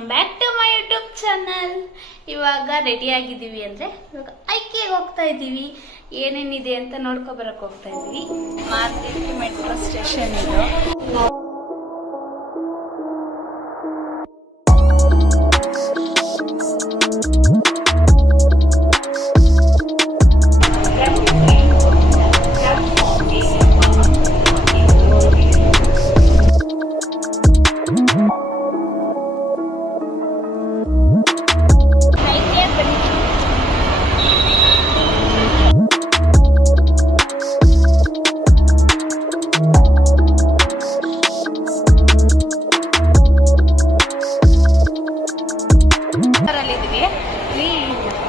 Welcome back to my YouTube channel. ಇವಾಗ ready ಆಗಿದ್ದೀವಿ ಅಂದರೆ ಇವಾಗ ಐಕಿಯಾಗೆ ಹೋಗ್ತಾ ಇದ್ದೀವಿ. ಏನೇನಿದೆ ಅಂತ ನೋಡ್ಕೊ ಬರಕ್ಕೆ ಹೋಗ್ತಾ ಇದ್ದೀವಿ. ಮಾರ್ಕೆಟ್ ಮೆಟ್ರೋ ಸ್ಟೇಷನ್ ಇದು.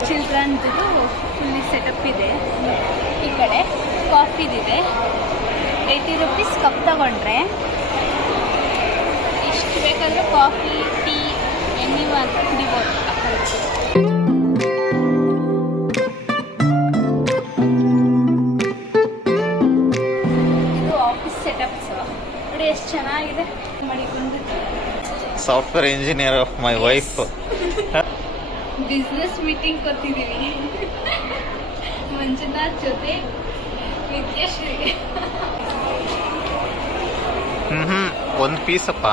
ಚಿಲ್ಡ್ರನ್ದು ಫುಲ್ಲಿ ಸೆಟಪ್ ಇದೆ. ಈ ಕಡೆ ಕಾಫಿದಿದೆ. 80 ರೂಪೀಸ್ ಕಪ್ ತಗೊಂಡ್ರೆ ಎಷ್ಟು ಬೇಕಾದರೂ ಕಾಫಿ ಟೀ ಎನಿವನ್ ಕುಡಿಬೋದು. ಇದು ಆಫೀಸ್ ಸೆಟಪ್ಸ್ ನೋಡಿ ಎಷ್ಟು ಚೆನ್ನಾಗಿದೆ. ಮಾಡಿಕೊಂಡಿದ್ದು software engineer of my wife. Business meeting ಕೊಟ್ಟಿದ್ದೀವಿ ಮಂಜುನಾಥ್ ಜೊತೆ ವಿದ್ಯಾಶ್ರೀ. ಒಂದು ಪೀಸಪ್ಪ.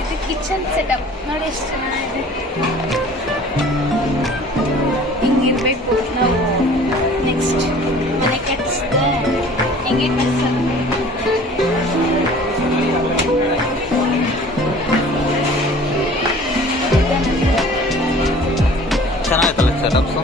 ಇದು ಕಿಚನ್ ಸೆಟಪ್ ನೋಡಿ ಎಷ್ಟು ಚೆನ್ನಾಗಿದೆ. ಹಿಂಗಿರ್ಬೇಕು ನಾವು ನೆಕ್ಸ್ಟ್ ಮನೆ ಕಟ್ಟಿಸಿದೆ ಹೆಂಗೆ ಕಟ್ಸೋದು. ಚೆನ್ನಾಗಿತ್ತಲ್ಲ ಸೆಟಪ್ಸು.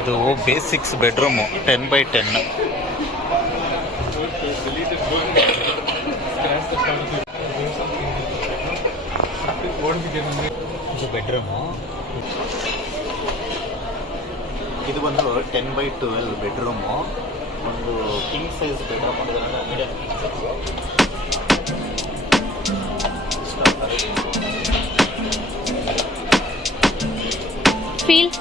ಇದು ಬೇಸಿಕ್ಸ್ ಬೆಡ್ರೂಮು 10x10. ಇದು ಬೆಡ್ರೂಮು. ಇದು ಬಂದು 10x12 ಬೆಡ್ರೂಮು. ಒಂದು king size bedroom medium feel.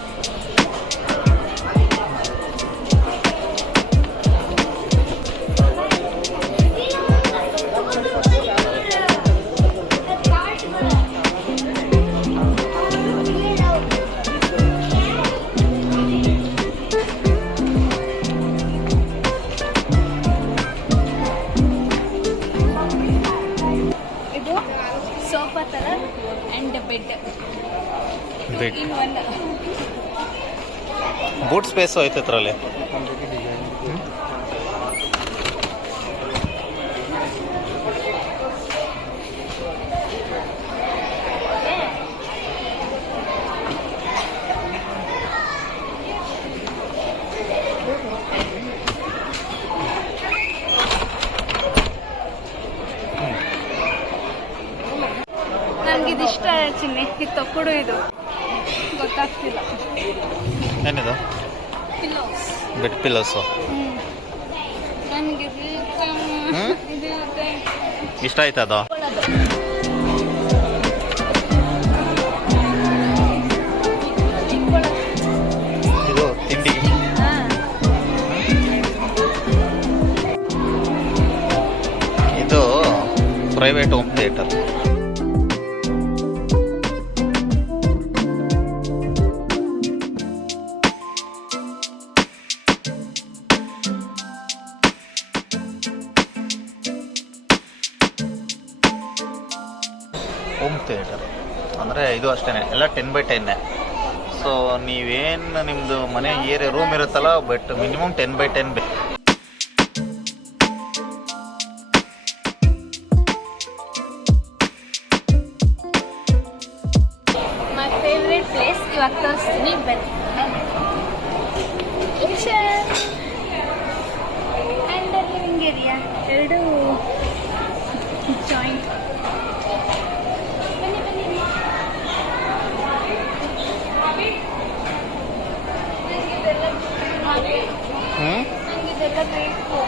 Sofa ಥರ and bed in one. Boot space ಐತೆ ಅದರಲ್ಲಿ. ಇದಿಷ್ಟ ಚಿನ್ನಿ. ಇದು ತಕ್ಕೊಡು. ಇದು ಗೊತ್ತಾಗ್ತಿಲ್ಲ ಏನಿದು. Pillows, bed pillows. ನನಗೆ ಇಷ್ಟ ಆಯ್ತು ಅದು. ಇದು ತಿಂಡಿ. ಇದು private home theatre. Home theatre ಅಂದರೆ ಇದು ಅಷ್ಟೇ, ಎಲ್ಲ 10x10. ಸೊ ನೀವೇನು ನಿಮ್ಮದು ಮನೆ ಏರಿಯಾ ರೂಮ್ ಇರುತ್ತಲ್ಲ, ಬಟ್ ಮಿನಿಮಮ್ 10x10 ಬೇಕು. ಮೈ ಫೇವ್ರೆಟ್ ಪ್ಲೇಸ್ ಇವಾಗ ತೋರಿಸ್ತೀನಿ ಬನ್ನಿ. ಕಿಚನ್ ಆ್ಯಂಡ್ ಲಿವಿಂಗ್ ಏರಿಯಾ ಎರಡು ಜಾಯಿಂಟ್. ಬನ್ನಿ ಬನ್ನಿ. ನನಗಿದೆಲ್ಲ ಬೇಕು.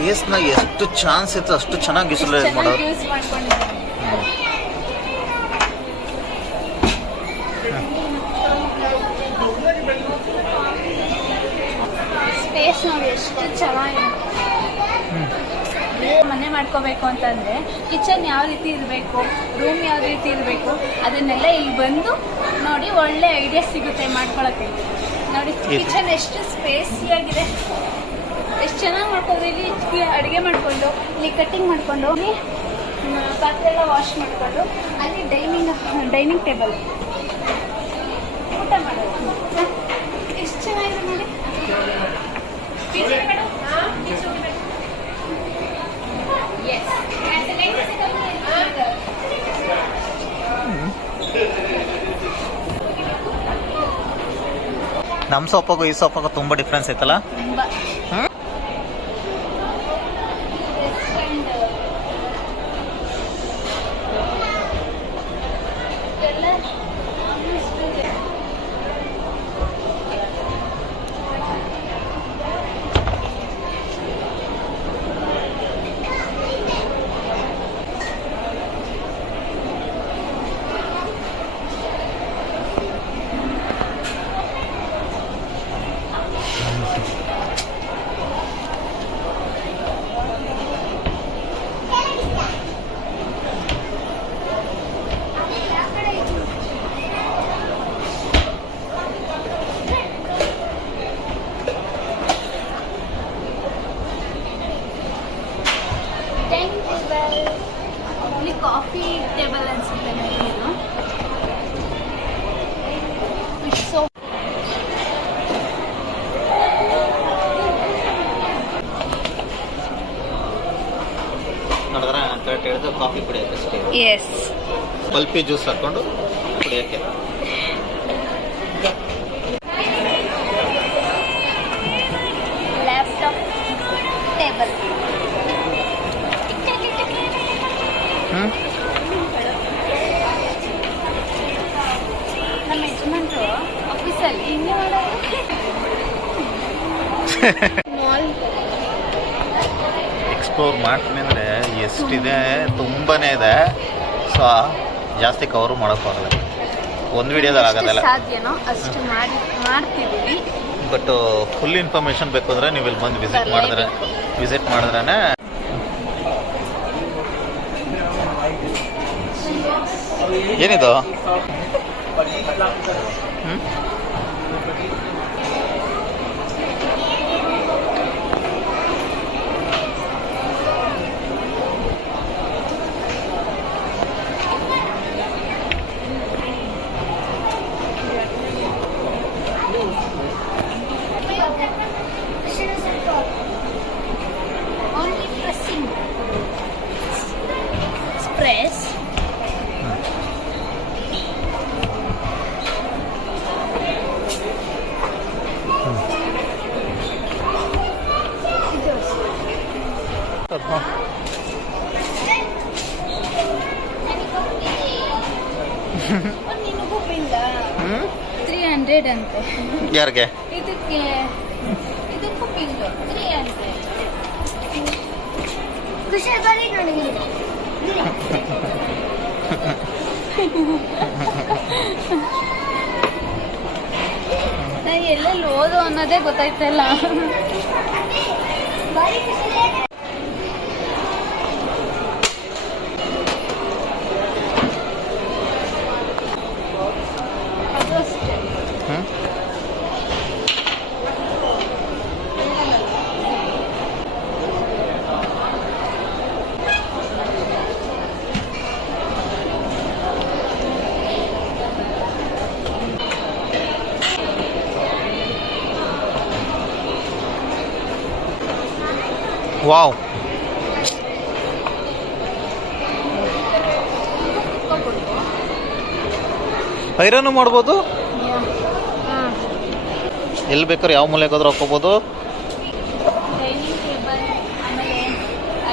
ಸ್ಪೇಸ್ನ ಎಷ್ಟು ಚಾನ್ಸ್ ಇತ್ತು ಅಷ್ಟು ಚೆನ್ನಾಗಿ ಯೂಸ್ ಮಾಡೋದು. ಯೂಸ್ ಮಾಡ್ಕೊಂಡಿದ್ದೀನಿ. ಸ್ಪೇಸ್ ನೋಡಿ ಎಷ್ಟು ಚೆನ್ನಾಗಿದೆ. ಮನೆ ಮಾಡ್ಕೋಬೇಕು ಅಂತಂದರೆ ಕಿಚನ್ ಯಾವ ರೀತಿ ಇರಬೇಕು, ರೂಮ್ ಯಾವ ರೀತಿ ಇರಬೇಕು, ಅದನ್ನೆಲ್ಲ ಇಲ್ಲಿ ಬಂದು ನೋಡಿ ಒಳ್ಳೆ ಐಡಿಯಾ ಸಿಗುತ್ತೆ ಮಾಡ್ಕೊಳಕ್ಕೆ. ನೋಡಿ ಕಿಚನ್ ಎಷ್ಟು ಸ್ಪೇಸಿಯಾಗಿದೆ, ಎಷ್ಟು ಚೆನ್ನಾಗಿ ಮಾಡ್ಕೊಂಡು ಇಲ್ಲಿ ಅಡುಗೆ ಮಾಡಿಕೊಂಡು ಇಲ್ಲಿ ಕಟ್ಟಿಂಗ್ ಮಾಡಿಕೊಂಡು ಇಲ್ಲಿ ಪಾತ್ರೆ ಎಲ್ಲ ವಾಶ್ ಮಾಡಿಕೊಂಡು ಅಲ್ಲಿ ಡೈನಿಂಗ್ ಟೇಬಲ್ ಊಟ ಮಾಡೋದು ಎಷ್ಟು ಚೆನ್ನಾಗಿದೆ ನೋಡಿ. ನಮ್ಮ ಸೋಫಾಗೂ ಈ ಸೋಫಾಗೂ ತುಂಬ ಡಿಫ್ರೆನ್ಸ್ ಐತಲ್ಲ. ಇಲ್ಲಿ ಕಾಫಿ ಟೇಬಲ್ ಅನ್ಸುತ್ತೆ ಇದು. ಸೊ ನೋಡಿದ್ರೆ ಕರೆಕ್ಟ್ ಹೇಳಿದ್ರೆ ಕಾಫಿ ಕುಡಿಯೋಕೆ ಅಷ್ಟೇ. ಎಸ್, ಪಲ್ಪಿ ಜ್ಯೂಸ್ ಹಾಕೊಂಡು ಕುಡಿಯೋಕ್ಕೆ. Laptop table. ನಮ್ಮ ಯಜಮಾನ್ರು ಆಫೀಸಲ್ಲಿ ಹಿಂಗೆ ಮಾಡೋದು. ಎಕ್ಸ್ಪ್ಲೋರ್ ಮಾಡ್ತೀನಿ ಅಂದರೆ ಎಷ್ಟಿದೆ, ತುಂಬಾನೇ ಇದೆ. ಸೊ ಜಾಸ್ತಿ ಕವರು ಮಾಡೋಕ್ಕಾಗಲ್ಲ, ಒಂದು ವಿಡಿಯೋದಲ್ಲಿ ಆಗೋದಲ್ಲ. ಸಾಧ್ಯನೋ ಅಷ್ಟು ಮಾಡ್ತಿದ್ದೀವಿ. ಬಟ್ ಫುಲ್ ಇನ್ಫಾರ್ಮೇಶನ್ ಬೇಕು ಅಂದರೆ ನೀವು ಇಲ್ಲಿ ಬಂದು ವಿಸಿಟ್ ಮಾಡಿದ್ರೇ. ಏನಿದು? Only pressing. Press. ನಿನಗೂ ಬಿಲ್ಲ 300 ಅಂತೆ. ಯಾರಿಗೆ? ಇದಕ್ಕೂ ಬಿಲ್ಲು 300. ಖುಷಿ ಬರೀ ನನಗೆ ನಾನು ಎಲ್ಲೆಲ್ಲಿ ಓದು ಅನ್ನೋದೇ ಗೊತ್ತಾಯ್ತಲ್ಲ. ಬಾರಿ ಖುಷಿ. ಅದು ಅಷ್ಟೇ. ವಾವ್, ಐರನ್ನು ಮಾಡ್ಬೋದು. ಎಲ್ಲಿ ಬೇಕಾದ್ರೆ ಯಾವ ಮೂಲೆಗೆ ಹೋದ್ರೂ ಹಾಕೋಬೋದು. ಡೈನಿಂಗ್ ಟೇಬಲ್, ಆಮೇಲೆ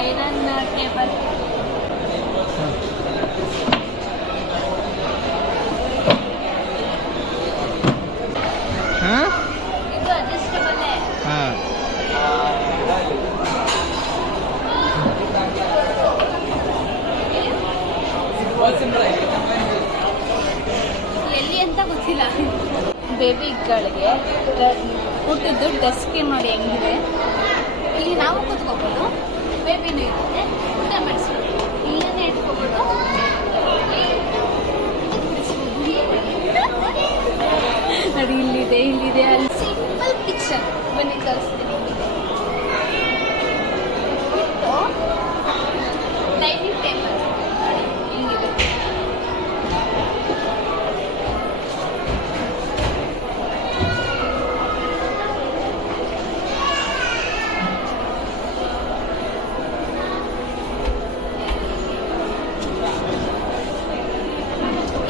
ಐರನ್ ಟೇಬಲ್. ಇದು ಅಡ್ಜಸ್ಟಬಲ್. ಎಲ್ಲಿ ಅಂತ ಗೊತ್ತಿಲ್ಲ. ಬೇಬಿಗಳಿಗೆ ಊಟದ್ದು ಡೆಸ್ಕ್ ನೋಡಿ ಹೆಂಗಿದೆ. ಇಲ್ಲಿ ನಾವು ಕೂತ್ಕೋಬೋದು, ಬೇಬಿನೂ ಇರುತ್ತೆ, ಊಟ ಮಾಡಿಸ್ಬೋದು, ಇಲ್ಲೇ ಇಟ್ಕೋಬೋದು. ನೋಡಿ ಇಲ್ಲಿದೆ ಅಲ್ಲಿ ಸಿಂಪಲ್ ಕಿಚನ್. ಬನ್ನಿ ತೋರಿಸ್ತೀನಿ. ಡೈನಿಂಗ್ ಟೇಬಲ್ ನೋಡಿ ಹಿಂಗಿದೆ.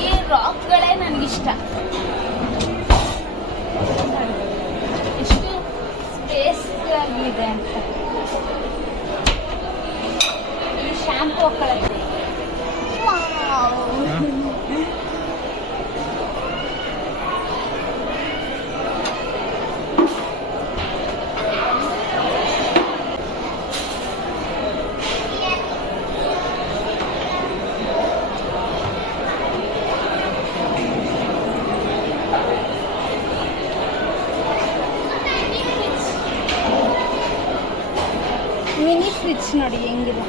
ಈ ರಾಕ್ಗಳೇ ನನಗಿಷ್ಟ. ಎಷ್ಟು ಸ್ಪೇಸ್ ಆಗಿದೆ ಅಂತ. ಈ ಶಾಂಪೂ ಹಾಕೊಳ್ಳುತ್ತೆ. ಮಿನಿ ಫ್ರಿಡ್ಜ್ ನೋಡಿ ಹೆಂಗಿದೆ.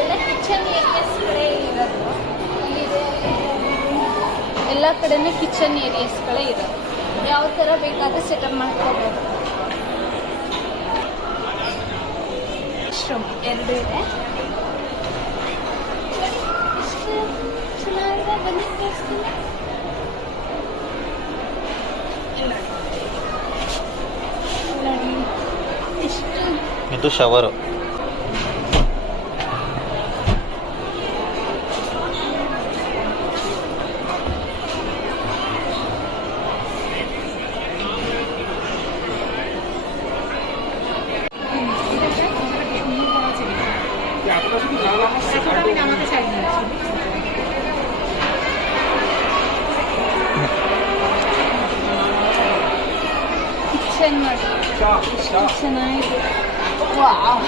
ಎಲ್ಲ ಕಿಚನ್ ಏರಿಯಾಸ್ಗಳೇ ಇರೋದು. ಎಲ್ಲ ಕಡೆನೂ ಕಿಚನ್ ಏರಿಯಾಸ್ಗಳೇ ಇರೋದು. ಯಾವ ಥರ ಬೇಕಾದರೂ ಸೆಟಪ್ ಮಾಡ್ಕೋಬೋದು. ವಾಶ್ರೂಮ್ 2 ಇದೆ. ಎಷ್ಟು ಚೆನ್ನಾಗಿದೆ. ಬನ್ನಿ ತೋರಿಸ್ತೀನಿ. ಇದು ಶವರು. ಕಿಚನ್ ನೋಡಿ ಎಷ್ಟು ಚೆನ್ನಾಗಿದೆ. ವಾವ್.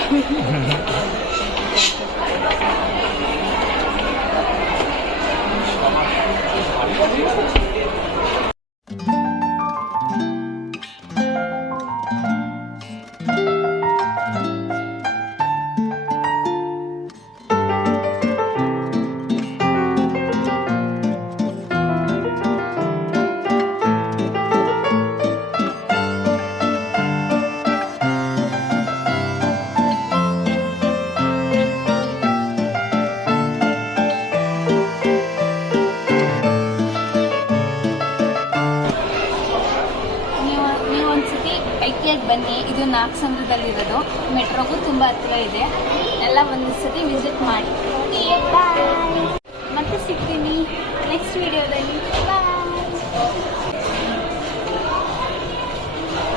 IKEAಗೆ ಬನ್ನಿ. ಇದು ನಾಗಸಂದ್ರದಲ್ಲಿರೋದು. ಮೆಟ್ರೋಗೂ ತುಂಬ ಹತ್ತಿರ ಇದೆ. ಎಲ್ಲ ಒಂದು ಸತಿ ವಿಸಿಟ್ ಮಾಡಿ. ಮತ್ತೆ ಸಿಗ್ತೀನಿ ನೆಕ್ಸ್ಟ್ ವಿಡಿಯೋದಲ್ಲಿ.